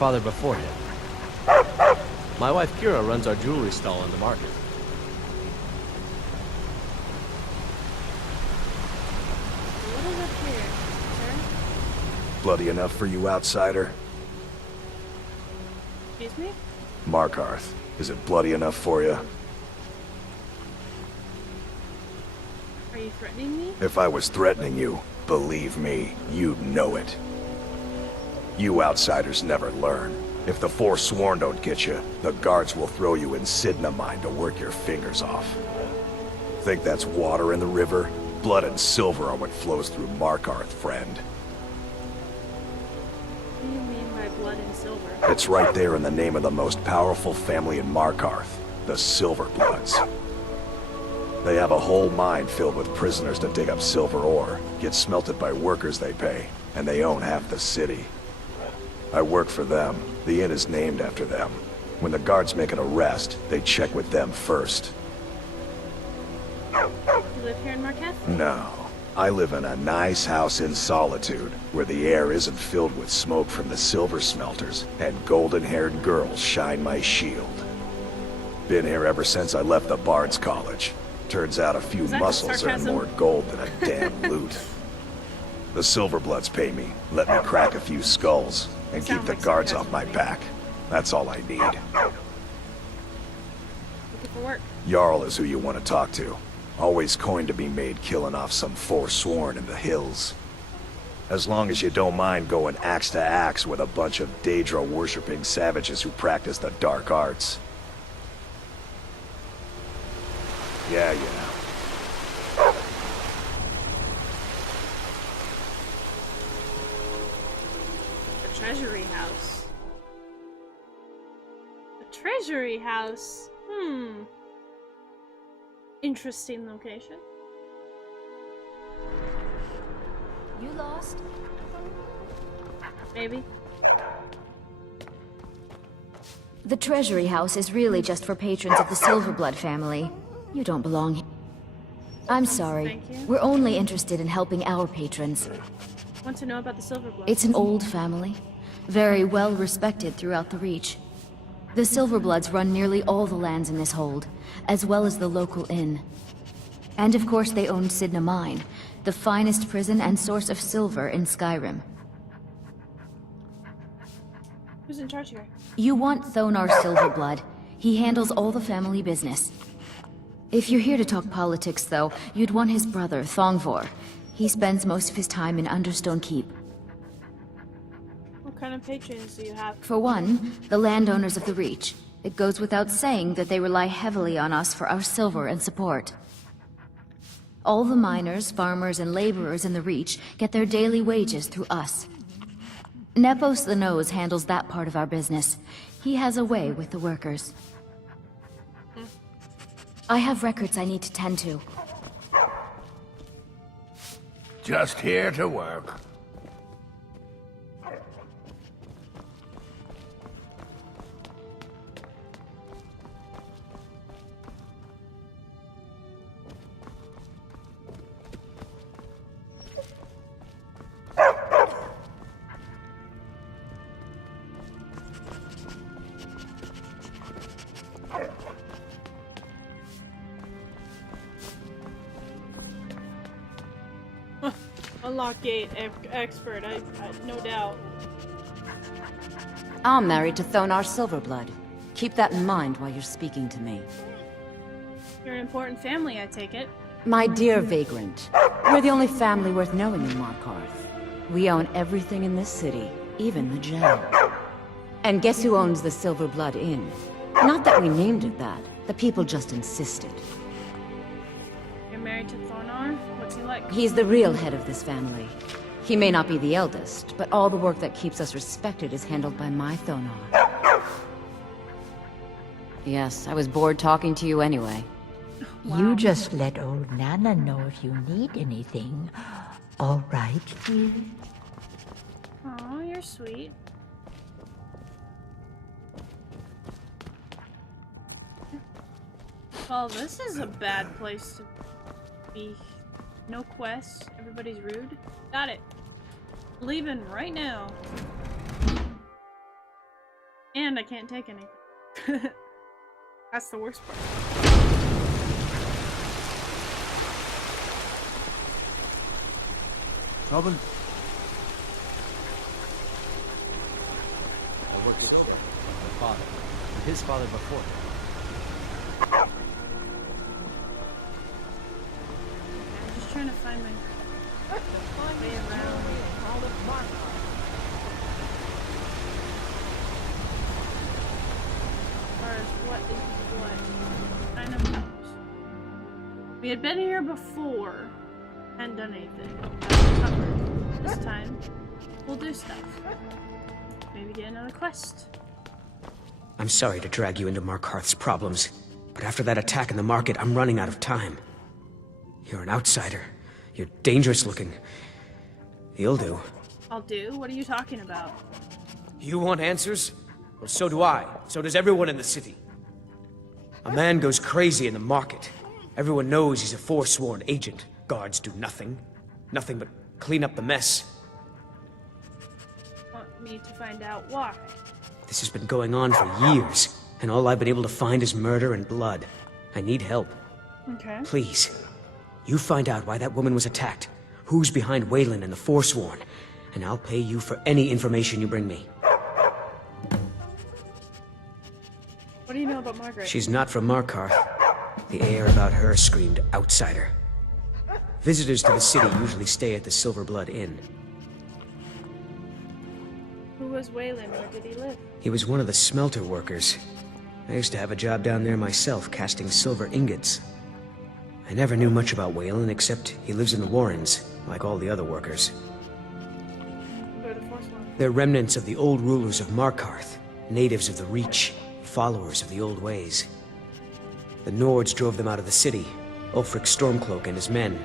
father before him. My wife Kira runs our jewelry stall in the market. What is up here, sir? Bloody enough for you, outsider? Excuse me? Markarth, is it bloody enough for you? Are you threatening me? If I was threatening you, believe me, you'd know it. You outsiders never learn. If the Forsworn don't get you, the guards will throw you in Sidna mine to work your fingers off. Think that's water in the river? Blood and silver are what flows through Markarth, friend. What do you mean by blood and silver? It's right there in the name of the most powerful family in Markarth, the Silverbloods. They have a whole mine filled with prisoners to dig up silver ore, get smelted by workers they pay, and they own half the city. I work for them. The inn is named after them. When the guards make an arrest, they check with them first. You live here in Marquette? No. I live in a nice house in solitude, where the air isn't filled with smoke from the silver smelters, and golden-haired girls shine my shield. Been here ever since I left the Bard's College. Turns out a few muscles earn more gold than a damn loot. The Silverbloods pay me, let me crack a few skulls, and keep the guards off my back. That's all I need. Looking for work. Jarl is who you want to talk to. Always coin to be made killing off some Forsworn in the hills. As long as you don't mind going axe to axe with a bunch of Daedra-worshipping savages who practice the dark arts. Yeah. The Treasury House. The Treasury House? Interesting location. You lost? Maybe. The Treasury House is really just for patrons of the Silverblood family. You don't belong here. I'm sorry. Thank you. We're only interested in helping our patrons. Want to know about the Silverbloods? It's an old family, very well respected throughout the Reach. The Silverbloods run nearly all the lands in this hold, as well as the local inn. And of course they own Sidna Mine, the finest prison and source of silver in Skyrim. Who's in charge here? You want Thonar Silverblood. He handles all the family business. If you're here to talk politics, though, you'd want his brother, Thongvor. He spends most of his time in Understone Keep. What kind of patrons do you have? For one, the landowners of the Reach. It goes without saying that they rely heavily on us for our silver and support. All the miners, farmers, and laborers in the Reach get their daily wages through us. Nepos the Nose handles that part of our business. He has a way with the workers. I have records I need to tend to. Just here to work. Unlock gate expert, I no doubt. I'm married to Thonar Silverblood. Keep that in mind while you're speaking to me. You're an important family, I take it. My dear vagrant, we're the only family worth knowing in Markarth. We own everything in this city, even the gem. And guess who owns the Silverblood Inn? Not that we named it that. The people just insisted. You're married to Thonar? What's he like? He's the real head of this family. He may not be the eldest, but all the work that keeps us respected is handled by my Thonar. Yes, I was bored talking to you anyway. You just let old Nana know if you need anything. All right, dear? Aw, you're sweet. Well, this is a bad place to be. No quests, everybody's rude. Got it. Leaving right now. And I can't take anything. That's the worst part. Trouble? I worked silver. My father. And his father before him. I'm just trying to find my way around. As far as what is what kind of house. We had been here before. Hadn't done anything. Covered. This time, we'll do stuff. Maybe get another quest. I'm sorry to drag you into Markarth's problems, but after that attack in the market, I'm running out of time. You're an outsider. You're dangerous looking. You'll do. I'll do? What are you talking about? You want answers? Well, so do I. So does everyone in the city. A man goes crazy in the market. Everyone knows he's a forsworn agent. Guards do nothing. Nothing but clean up the mess. Want me to find out why? This has been going on for years, and all I've been able to find is murder and blood. I need help. Okay. Please, you find out why that woman was attacked, who's behind Waylon and the Forsworn, and I'll pay you for any information you bring me. What do you know about Margaret? She's not from Markarth. The air about her screamed outsider. Visitors to the city usually stay at the Silverblood Inn. Who was Waylon? Where did he live? He was one of the smelter workers. I used to have a job down there myself, casting silver ingots. I never knew much about Waylon, except he lives in the Warrens, like all the other workers. Go to the Forsworn. They're remnants of the old rulers of Markarth, natives of the Reach, followers of the old ways. The Nords drove them out of the city, Ulfric Stormcloak and his men.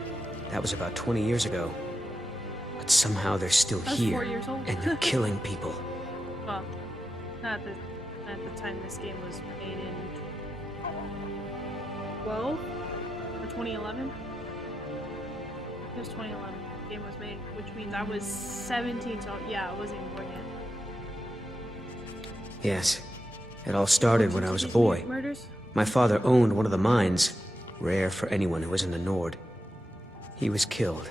That was about 20 years ago. But somehow they're still I was here, 4 years old. and they're killing people. Well, not at the time this game was made in 12 or 2011. It was 2011. The game was made, which means I was 17. So yeah, I wasn't even born yet. Yes, it all started when I was a boy. Murders? My father owned one of the mines, rare for anyone who isn't a Nord. He was killed.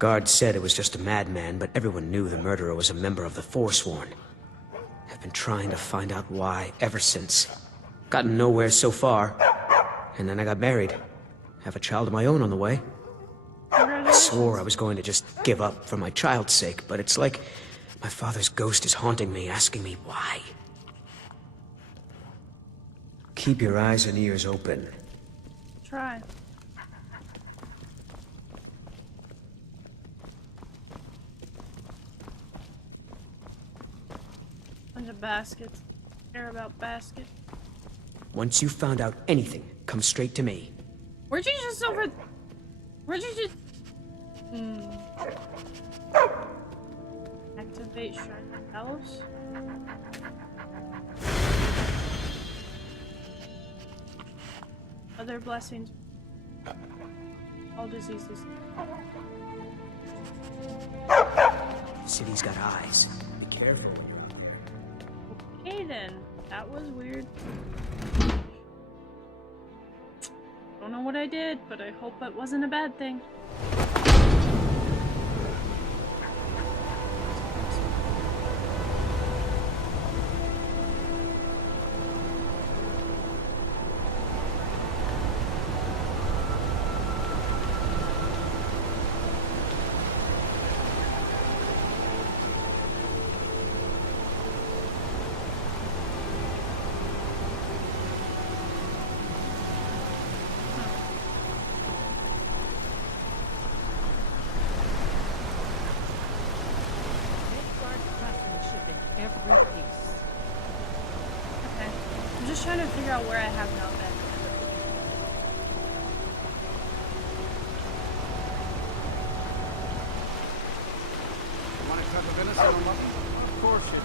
Guards said it was just a madman, but everyone knew the murderer was a member of the Forsworn. I've been trying to find out why ever since. Gotten nowhere so far. And then I got married. Have a child of my own on the way. I swore I was going to just give up for my child's sake, but it's like my father's ghost is haunting me, asking me why. Keep your eyes and ears open. Try. Bunch of baskets. Care about baskets. Once you've found out anything, come straight to me. Where'd you just over? Where'd you just? Activate Shrine of Talos. Other blessings. All diseases. The city's got eyes. Be careful. Okay then. That was weird. Don't know what I did, but I hope it wasn't a bad thing. Okay. I'm just trying to figure out where I have no bed. Want a cut of venison or mutton? Of course you do.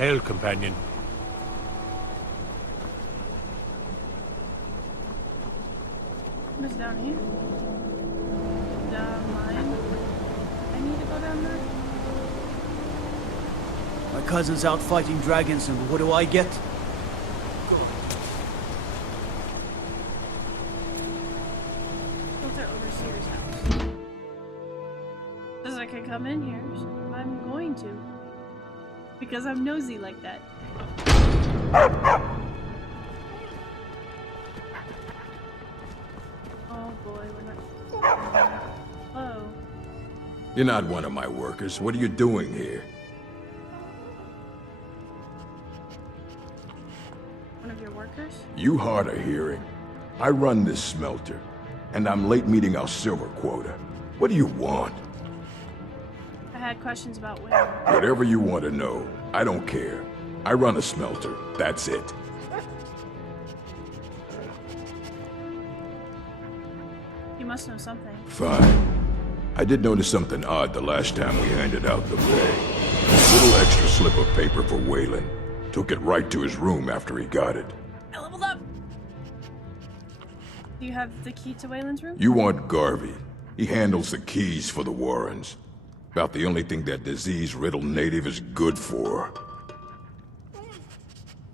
Hail, companion. What's down here? Down mine? I need to go down there? My cousin's out fighting dragons, and what do I get? What's our overseer's house? Says I can come in here, so I'm going to. Because I'm nosy like that. Oh boy, we're not... Oh. You're not one of my workers. What are you doing here? One of your workers? You hard of hearing. I run this smelter, and I'm late meeting our silver quota. What do you want? I had questions about when. Whatever you want to know. I don't care. I run a smelter. That's it. You must know something. Fine. I did notice something odd the last time we handed out the pay. A little extra slip of paper for Waylon. Took it right to his room after he got it. I leveled up! Do you have the key to Waylon's room? You want Garvey. He handles the keys for the Warrens. About the only thing that disease-riddled native is good for. Do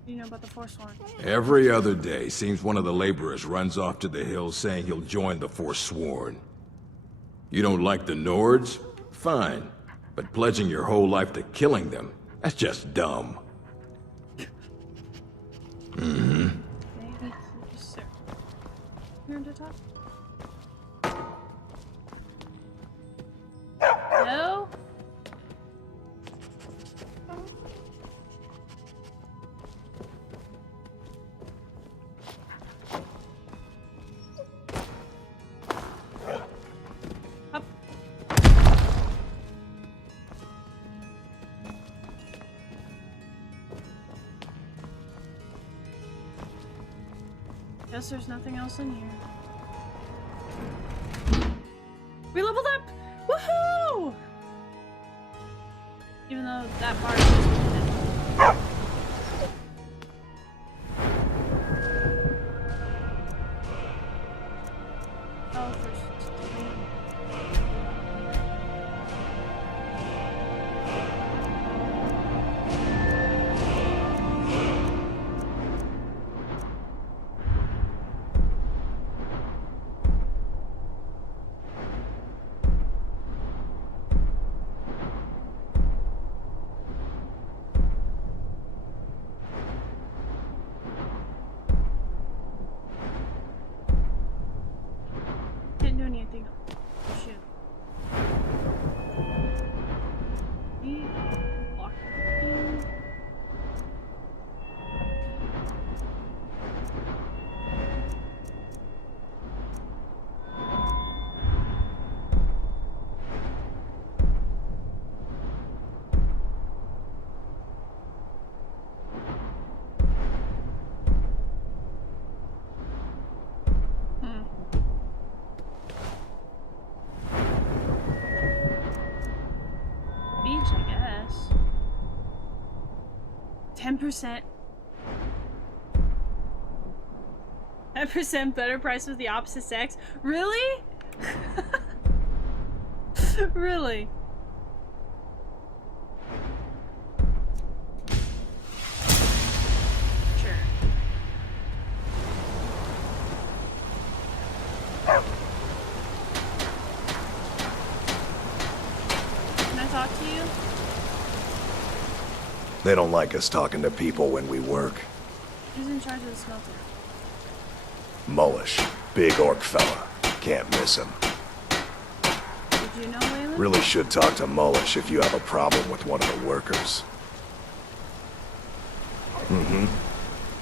you know about the Forsworn? Every other day, seems one of the laborers runs off to the hills saying he'll join the Forsworn. You don't like the Nords? Fine. But pledging your whole life to killing them, that's just dumb. Mm-hmm. Thank you, sir. Here to talk? No? Up. Guess there's nothing else in here. We leveled up! Woohoo! Even though that part is oh, first. Didn't do anything. Oh, shit. Lock. Beach, I guess. 10%. 10% better price with the opposite sex? Really? Really? Sure. Can I talk to you? They don't like us talking to people when we work. Who's in charge of the smelter? Mullish. Big orc fella. Can't miss him. Did you know Waylon? Really should talk to Mullish if you have a problem with one of the workers. Mm-hmm.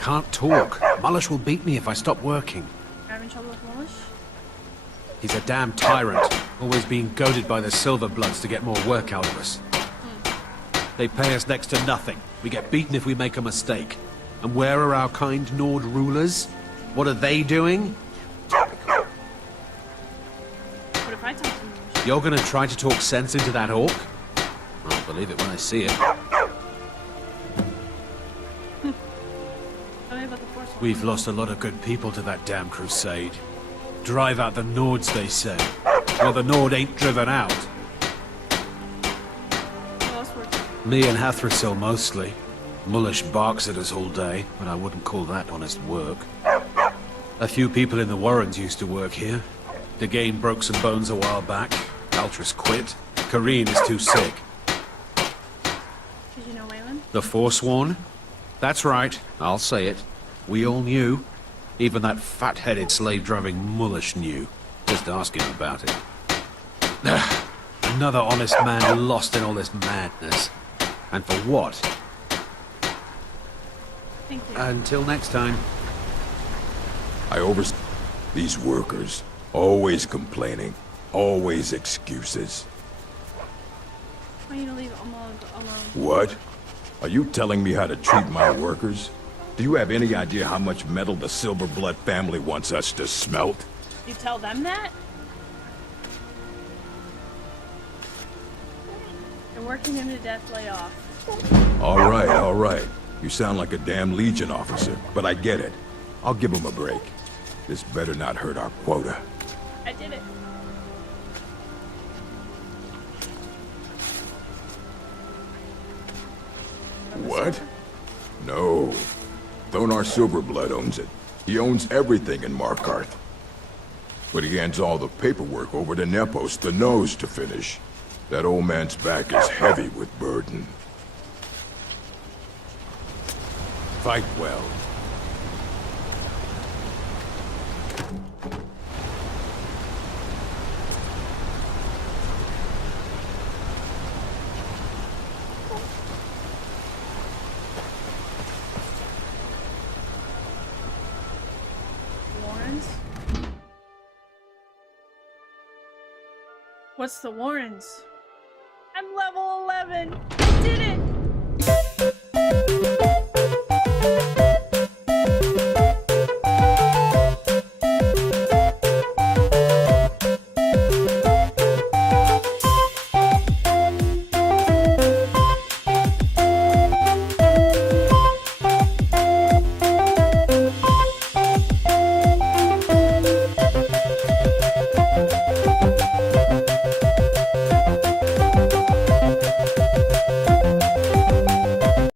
Can't talk. Mullish will beat me if I stop working. You're having trouble with Mullish? He's a damn tyrant, always being goaded by the Silverbloods to get more work out of us. They pay us next to nothing. We get beaten if we make a mistake. And where are our kind Nord rulers? What are they doing? What if I talk to Mullish? You're gonna try to talk sense into that orc? I'll believe it when I see it. We've lost a lot of good people to that damn crusade. Drive out the Nords, they say. Well, the Nord ain't driven out. Who else works? Me and Hathrasil mostly. Mullish barks at us all day, but I wouldn't call that honest work. A few people in the Warrens used to work here. Degane broke some bones a while back. Altris quit. Kareen is too sick. Did you know Waylon? The Forsworn? That's right, I'll say it. We all knew. Even that fat-headed slave-driving Mullish knew. Just ask him about it. Another honest man lost in all this madness. And for what? Thank you. Until next time. These workers, always complaining, always excuses. I want you to leave them alone. What? Are you telling me how to treat my workers? Do you have any idea how much metal the Silverblood family wants us to smelt? You tell them that? They're working him to death, lay off. All right. You sound like a damn Legion officer, but I get it. I'll give them a break. This better not hurt our quota. I did it. What? No. Thonar Silverblood owns it. He owns everything in Markarth. But he hands all the paperwork over to Nepos, the Nose, to finish. That old man's back is heavy with burden. Fight well. Warrens? What's the Warrens? I'm level 11! I did it!